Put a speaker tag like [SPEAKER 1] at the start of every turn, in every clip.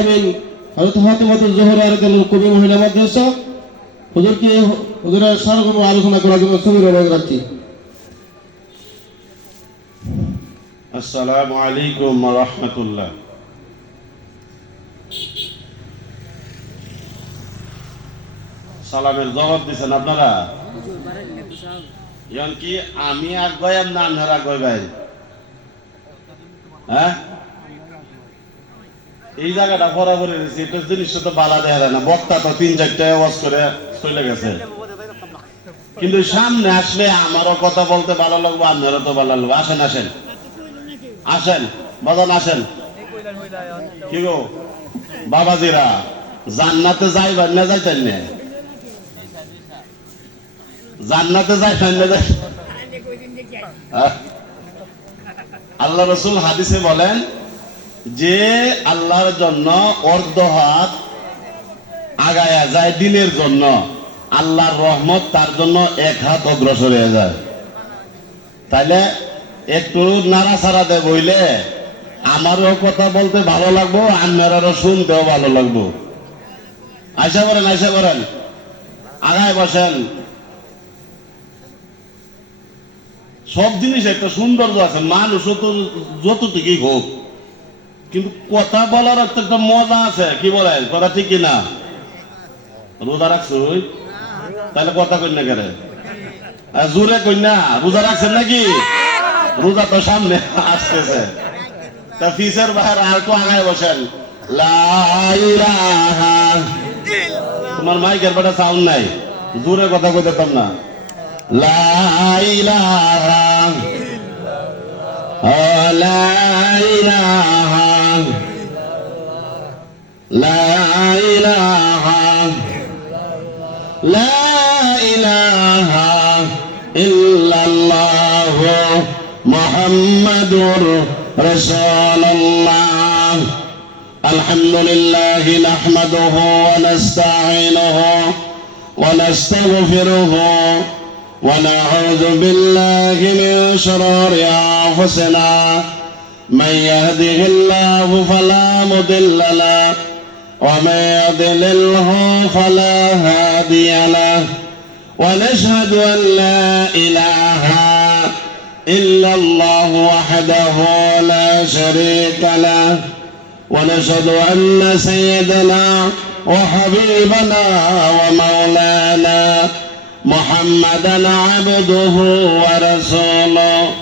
[SPEAKER 1] আমিন হযরত ফাতেমাতুল জোহরা রাদিয়াল্লাহু কবি মহিলা মাদ্রাসা। হুজুরকে হুজুরের সারগম আলোচনা করার জন্য সবির অনুরোধ রাখছি।
[SPEAKER 2] আসসালামু আলাইকুম রহমতুল্লাহ। সালামের জবাব দিছেন আপনারা? এখন কি আমি আগুয়াই আর না আগুয়াই ভাই হ্যাঁ? এই জায়গাটা বরাবর রয়েছে এটা জিনিসটা তো বালা দেখা যায় না। বক্তা তো তিন চারটা আওয়াজ করে চলে গেছে। কিন্তু সামনে আসলে আমারও কথা বলতে ভালো লাগবে, আপনারও তো ভালো লাগবে। আসেন আসেন। আসেন, বাজান, আসেন। কি গো? বাবাজিরা, জান্নাতে যাইবার না যাইতেন না? জান্নাতে যাইবেন না যাই? আল্লাহ রসুল হাদিসে বলেন যে আল্লাহর জন্য অর্ধ হাত আগায়া যায় দিনের জন্য, আল্লাহর রহমত তার জন্য এক হাত অগ্রসর হয়ে যায়। তাইলে একটু নাড়াচাড়া দে বইলে আমারও কথা বলতে ভালো লাগবো আপনারও শুনতেও ভালো লাগবো। আশা করেন আশা করেন। আগায় বসেন। সব জিনিস একটা সৌন্দর্য আছে, মানুষও তো যতটুকুই হোক। কিন্তু কথা বলার একটা মজা আছে, কি বলেন? কথা ঠিক কিনা? রোজা রাখছো? তাহলে কথা না কেন? জোরে না, রোজা রাখছেন নাকি? রোজা তো সামনে আসতেছে। তা ফিসের বাহার আর তো আগায় বসেন? তোমার মাইকের বেটা সাউন্ড নাই। জোরে কথা কইতাম না। লা لا إله لا إله إلا الله محمد رسول الله. الحمد لله نحمده ونستعينه ونستغفره ونعوذ بالله من شرور أنفسنا من يهده الله فلا مضل له ومن يضلله فلا هادي له ونشهد أن لا إله إلا الله وحده لا شريك له ونشهد أن سيدنا وحبيبنا ومولانا محمدا عبده ورسوله.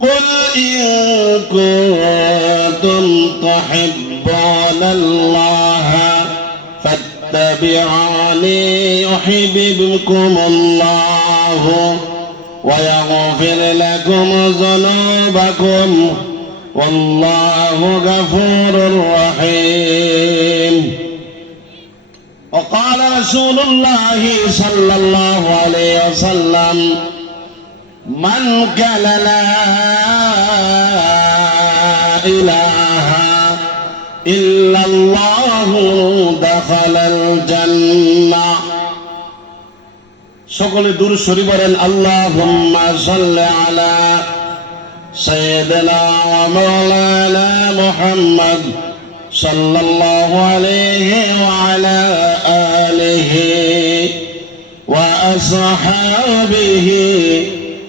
[SPEAKER 2] قل إن كنتم تحبون الله فاتبعوني يحببكم الله ويغفر لكم ذنوبكم والله غفور رحيم وقال رسول الله صلى الله عليه وسلم من قال لا إله إلا الله دخل الجنة সকলে দূর সরি বলেন আল্লাহুম্মা সাল্লি আলা سيدنا ومولانا محمد صلى الله عليه وعلى آله وأصحابه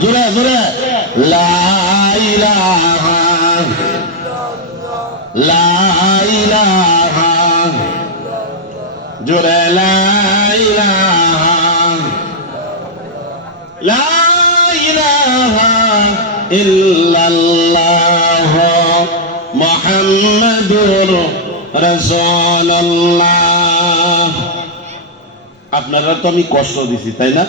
[SPEAKER 2] জোরে জোরে। লাইলা লাইলা জোরে লাইলা লাইলা ইল্লাল্লাহ মুহাম্মাদুর রাসূলুল্লাহ। আপনারা তো আমি কষ্ট দিছি, তাই না?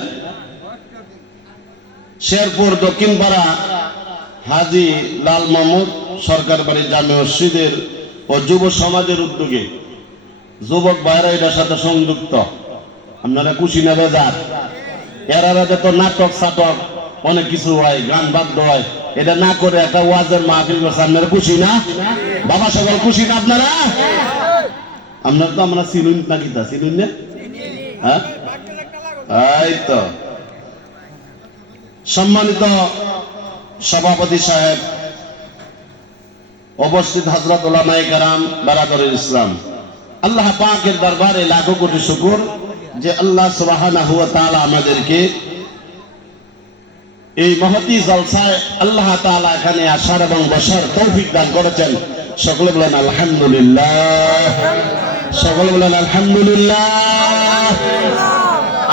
[SPEAKER 2] শেরপুর দক্ষিণ পাড়া হাজি লাল মাহমুদ সরকার বাড়ি জামে মসজিদের ও যুব সমাজের উদ্যোগে যুবক ভাইরা এটার সাথে সংযুক্ত। আপনারা খুশি না বেজার। এর আগে তো নাটক সাটক অনেক কিছু হয়, গান বাদ্য হয়। এটা না করে একটা ওয়াজের মাহফিল করছে। আপনারা খুশি না বাবা সকল খুশি না আপনারা? আপনারা তো আমরা চিনুন না কিতা চিনুন না? হ্যাঁ? তো সম্মানিত সভাপতি সাহেব উপস্থিত হজরত ওলামাই কারাম ইসলাম। আল্লাহ পাকের দরবারে লাখো কোটি শুকুর যে আল্লাহ সুবহানাহু ওয়া তাআলা আমাদেরকে এই মহতি জলসায় আল্লাহ তাআলা এখানে আসার এবং বসার তৌফিক দান করেছেন। সকলে বলেন, আলহামদুলিল্লাহ। সকলে বলেন, আলহামদুলিল্লাহ।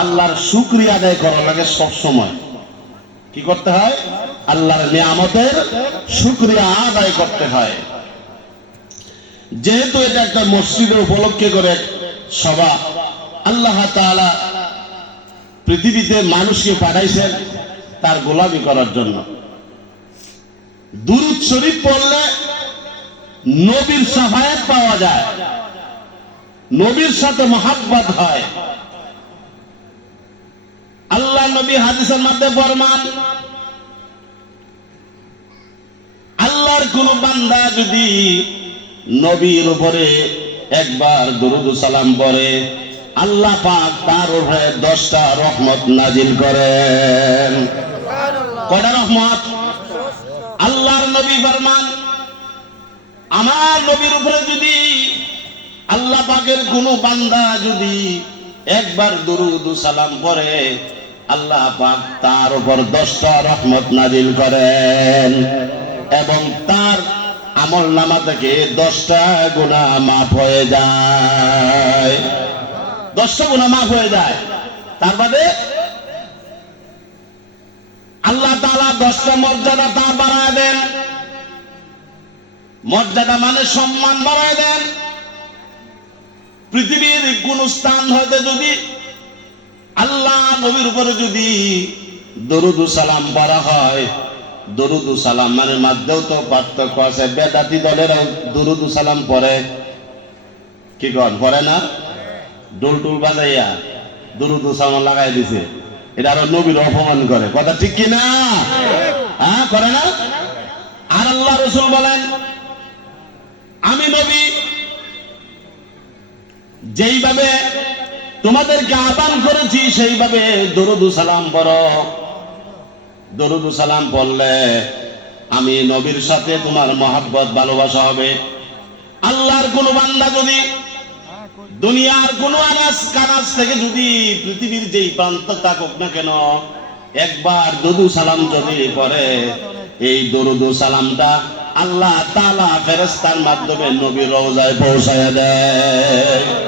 [SPEAKER 2] আল্লাহর শুকরিয়া আদায় করা লাগে সব সময়। কি করতে হয়? আল্লাহর নিয়ামতের শুকরিয়া আদায় করতে হয়। যেহেতু এটা একটা মসজিদের উপলক্ষে করে সভা, আল্লাহ পৃথিবীতে মানুষকে পাঠাইছেন তার গোলামি করার জন্য। দুরুদ শরীফ পড়লে নবীর সাফায়াত পাওয়া যায়। নবীর সাথে মহাব্বত হয়। আল্লাহ নবী হাদিসের মধ্যে ফরমান আল্লাহর কোন বান্দা যদি নবীর উপরে একবার দরুদ সালাম পড়ে, আল্লাহ পাক তার উপরে দশটা রহমত নাজিল করেন। কয়টা রহমত? আল্লাহর নবী ফরমান আমার নবীর উপরে যদি আল্লাহ পাকের কোন বান্দা যদি একবার দরুদ সালাম করে আল্লাহ পাক তার উপর দশটা রহমত নাজিল করেন। এবং তার আমল নামা থেকে দশটা গুণা মাফ হয়ে যায়। দশটা গুণা মাফ হয়ে যায়। তার বাদে আল্লাহ তালা দশটা মর্যাদা তার বাড়ায় দেন। মর্যাদা মানে সম্মান বাড়ায় দেন। পৃথিবীর কোন স্থান হয়তো যদি আল্লাহ নবীর উপরে যদি দরুদ সালাম পড়া হয়, দরুদ সালামের মধ্যেও তো পার্থক্য আছে। বেদাতি দলের দরুদ সালাম পড়ে। কি কর পড়ে না? ডোল টুল বাজাইয়া দরুদ সালাম লাগাই দিছে। এটা আরও নবীর অপমান করে। কথা ঠিক কি না? হ্যাঁ করে না? আর আল্লাহ রসুল বলেন, আমি নবী যেইভাবে তোমাদেরকে আহ্বান করেছি, সেইভাবে দরুদু সালাম পড়ো। দরুদু সালাম পড়লে আমি নবীর সাথে তোমার মহাব্বত, ভালোবাসা হবে। আল্লাহর কোন বান্দা যদি দুনিয়ার কোন আনাজ, কানাজ থেকে যদি পৃথিবীর যেই প্রান্ত থাকুক না কেন, একবার দরুদু সালাম যদি পরে এই দরুদু সালামটা আল্লাহ তালা ফেরেস্তার মাধ্যমে নবীর রওজায় পৌঁছায় দেয়।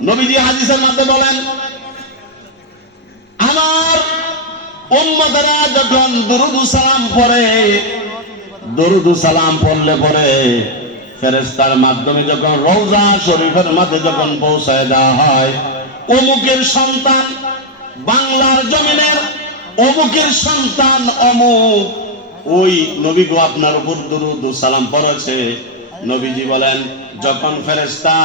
[SPEAKER 2] নবীজি হাদিসের মধ্যে বলেন, আমার উম্মতেরা যখন দরুদ সালাম পড়ে, দরুদ সালাম পড়লে পরে ফেরেস্তার মাধ্যমে যখন রওজা শরীফের মধ্যে যখন পৌঁছায় দেওয়া হয়, অমুকের সন্তান বাংলার জমিনের, অমুকের সন্তান অমুক। ওই নবী গো আপনার উপর দরুদ সালাম পড়েছে। নবীজি বলেন, যখন ফেরেস্তা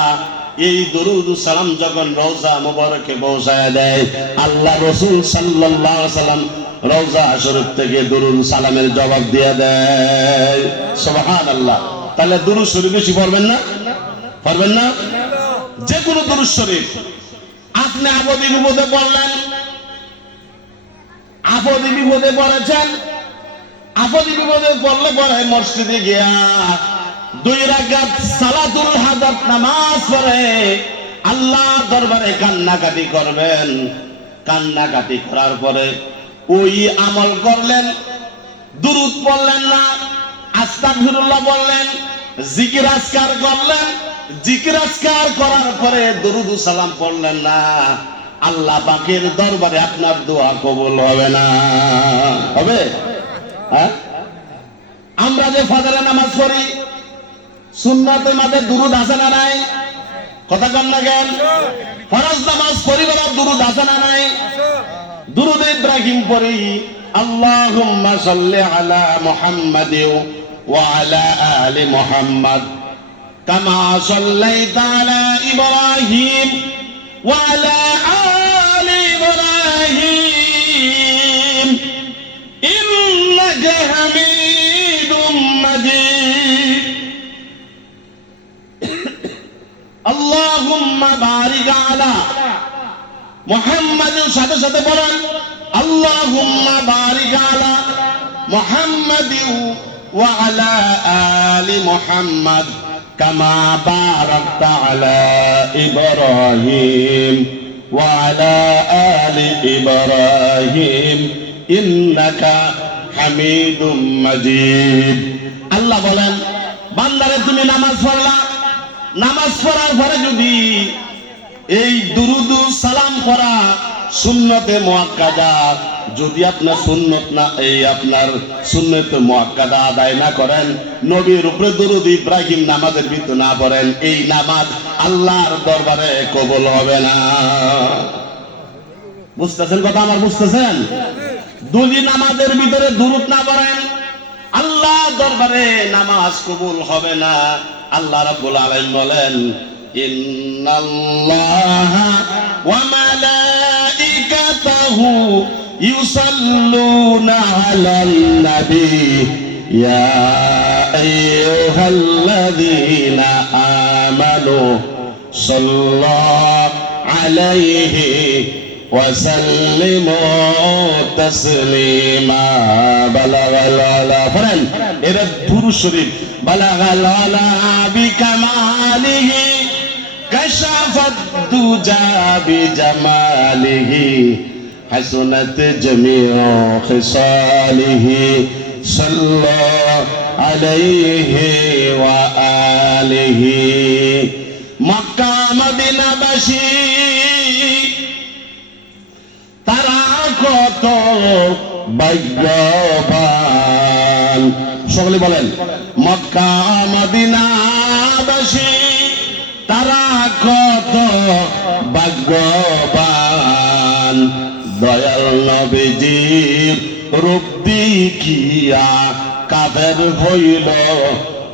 [SPEAKER 2] এই দরুদ সালাম যখন রওজা মুবারকে পৌঁছায় দেয়, আল্লাহ রসুল আলাইহি সাল্লাম রওজা শরীফ থেকে দরুদ সালামের জবাব দিয়ে দেয়। সুবহানাল্লাহ। তাহলে দরুদ শরীফ বেশি পড়বেন না? পারবেন না? যে কোনো দরুদ শরীফ। আপনি আপদে বিপদে পড়লেন, আপদে বিপদে পড়েছেন আপনি বিপদে পড়লে পরে মসজিদে গিয়া দুই রাকাত সালাতুল হাজাত নামাজ পড়ে আল্লাহ দরবারে কান্নাকাটি করবেন। কান্নাকাটি করার পরে ওই আমল করলেন, দুরুদ পড়লেন না, আস্তাগফিরুল্লাহ বললেন, জিকির আজকার করলেন, জিকির আজকার করার পরে দরুদ সালাম পড়লেন না। আল্লাহ পাকের দরবারে আপনার দোয়া কবুল হবে না। হবে? হ্যাঁ? আমরা যে ফজরের নামাজ পড়ি সুন্নাতের মাঝে দুরুদ আছে না নাই? কথা কন না কেন? ফরজ নামাজ পরিবারের দুরুদ আছে না নাই? দুরুদ ইব্রাহিম পড়ি, আল্লাহুম্মা সাল্লি আলা মুহাম্মাদ ওয়া আলা আলি মুহাম্মাদ কামা সাল্লাইতা আলা ইব্রাহিম ওয়া আলা আলি ইব্রাহিম ইন্নাকা হামিদুম আল্লাহুম্মা বারিক আলা। মুহাম্মাদের সাথে সাথে বলেন, আল্লাহুম্মা বারিক আলা আল্লাহ বলেন, বান্দারে তুমি নামাজ পড়লা নামাজ পড়ার পরে যদি এই দুরুদু সালাম করা সুন্নতে মুআক্কাদা, যদি আপনার সুন্নত না, এই আপনার সুন্নতে মুআক্কাদা আদায় না করেন, নবীর উপরে দুরুদ ইব্রাহিম নামাজের ভিতর না পড়েন, এই নামাজ আল্লাহর দরবারে কবুল হবে না। বুঝতেছেন কথা আমার বুঝতেছেন? দুলি নামাজের ভিতরে দুরুদ না পড়েন আল্লাহ দরবারে নামাজ কবুল হবে না। আল্লাহ রাব্বুল আলামিন বলেন, ইন্নাল্লাহা ওয়া মালাইকাতাহু ইউসাল্লুনা আলান নবী। ইয়া আইয়ুহাল্লাযীনা আমানু সাল্লাল্লাহু আলাইহি وسلموا تسليما بلغ العلا فرن এরা দুরু শরীফ بلغ العلا بكماله كشف الدجى بجماله حسنت جميع خصاله صلى عليه وآله মক্কা মদিনাবাসী তারা ভাগ্যবান সকলে বলেন, মক্কা মদিনাবাসী তারা কত ভাগ্যবান। দয়াল নবীজির রূপ দেখিয়া কাফের হইল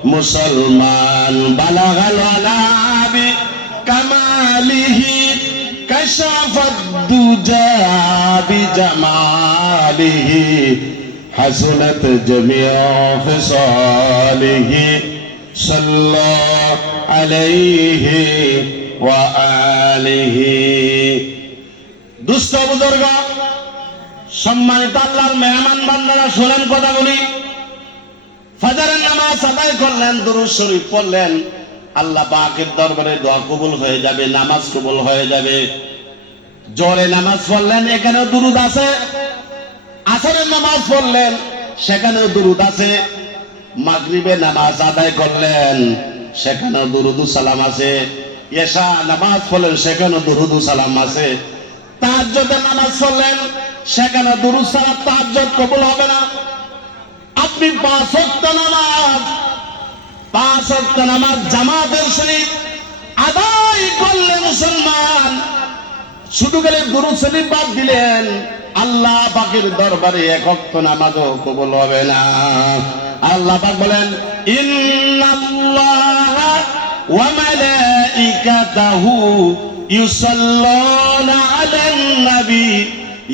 [SPEAKER 2] মুসলমান। বালাগাল الدجى بجماله حسنت جميع خصاله صلى عليه وآله দুষ্ট বুজুর্গ সম্মানিত আল্লাহর মেহমান বান্দারা শোনেন কথাগুলি ফাজারের নামাজ আদায় করলেন দুরুদ শরীফ পড়লেন আল্লাহ পাকের দরবারে দোয়া কবুল হয়ে যাবে নামাজ কবুল হয়ে যাবে জোরে নামাজ পড়লেন, এখানেও দুরুদ আছে। আসরের নামাজ পড়লেন, সেখানেও দুরুদ আছে। মাগরিবে নামাজ আদায় করলেন, সেখানেও দুরুদু সালাম আছে। এশা নামাজ পড়লেন, সেখানেও দুরুদু সালাম আছে। তাহাজ্জুদের নামাজ পড়লেন সেখানে দুরুদ সালাম তাহাজ্জুদ কবুল হবে না। আপনি পাঁচ ওয়াক্ত নামাজ, পাঁচ ওয়াক্ত নামাজ জামাতের সহিত আদায় করলে মুসলমান। শুধু গেলে গুরু শরীফ বাদ দিলেন। আল্লাহ পাকের দরবারে এক অক্ত নামাজও কবল হবে না। আল্লাহ পাক বলেন, ইন্নাল্লাহ ওয়া মালাইকাতাহু ইউসাল্লুনা আলান নবী।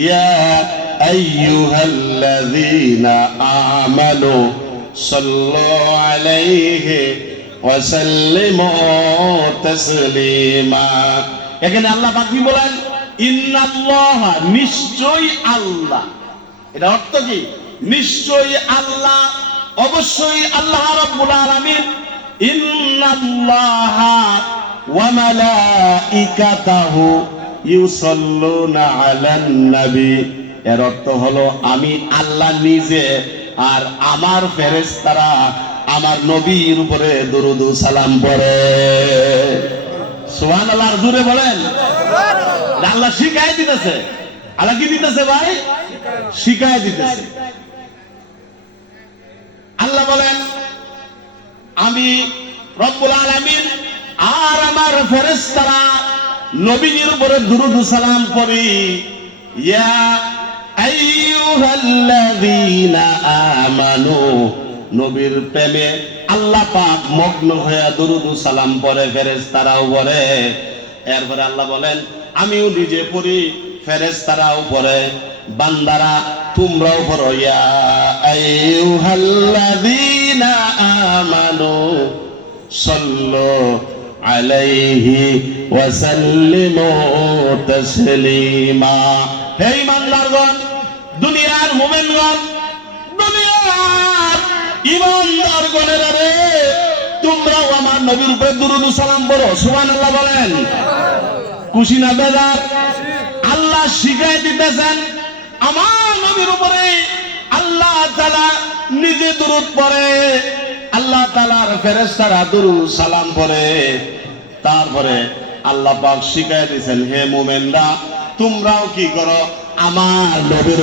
[SPEAKER 2] ইয়া আইয়ুহাল্লাযীনা আমানু সাল্লু আলাইহি ওয়া সাল্লিমু তাসলিমা। এখানে আল্লাহ পাক কি বলেন? ইন্নাল্লাহ নিশ্চয়ই আল্লাহ। এটা অর্থ কি? নিশ্চয়ই আল্লাহ, অবশ্যই আল্লাহ রাব্বুল আলামিন। ইন্নাল্লাহা ওয়া মালাইকাতাহু ইউসাল্লুনা আলান নবী। এর অর্থ হলো, আমি আল্লাহ নিজে আর আমার ফেরেশতারা আমার নবীর উপরে দরুদ সালাম পড়ে। সুবহানাল্লাহ, জোরে বলেন। আল্লাহ শিখাই দিতেছে। আল্লাহ কি দিতেছে ভাই? শিখাই দিতেছে। আল্লাহ বলেন, আমি রব্বুল আলামিন আর আমার ফেরেশতারা নবীর উপরে দুরুদ সালাম পড়ি ইয়া আইয়ুহাল্লাযীনা আমানু, নবীর প্রেমে আল্লাহ পাক মগ্ন হয়ে দুরুদ সালাম পড়ে ফেরেশতারাও পড়ে এরপরে আল্লাহ বলেন আমিও নিজে পড়ি, ফেরেশতারাও পড়ে, বান্দারা তোমরাও পড়ো, ইয়া আমানু সাল্লু আলাইহি ওয়া সাল্লিমু তাসলিমা। হে ইমানদারগণ দুনিয়ার মুমিনগণ, দুনিয়ার ইমানদারগণের রে, তোমরাও আমার নবীর উপরে দুরুদ সালাম পড়ো, সুবহানাল্লাহ বলেন। খুশি না বেজার? আল্লাহ শিখাই দিতেছেন, আমার নবীর উপরে আল্লাহ তালা নিজে দুরুদ পরে আল্লাহ তালার ফেরেস্তারা দুরু সালাম পরে তারপরে আল্লাহ পাক শিখাই দিয়েছেন হে মোমেনরা, তোমরাও কি করো? আমার নবীর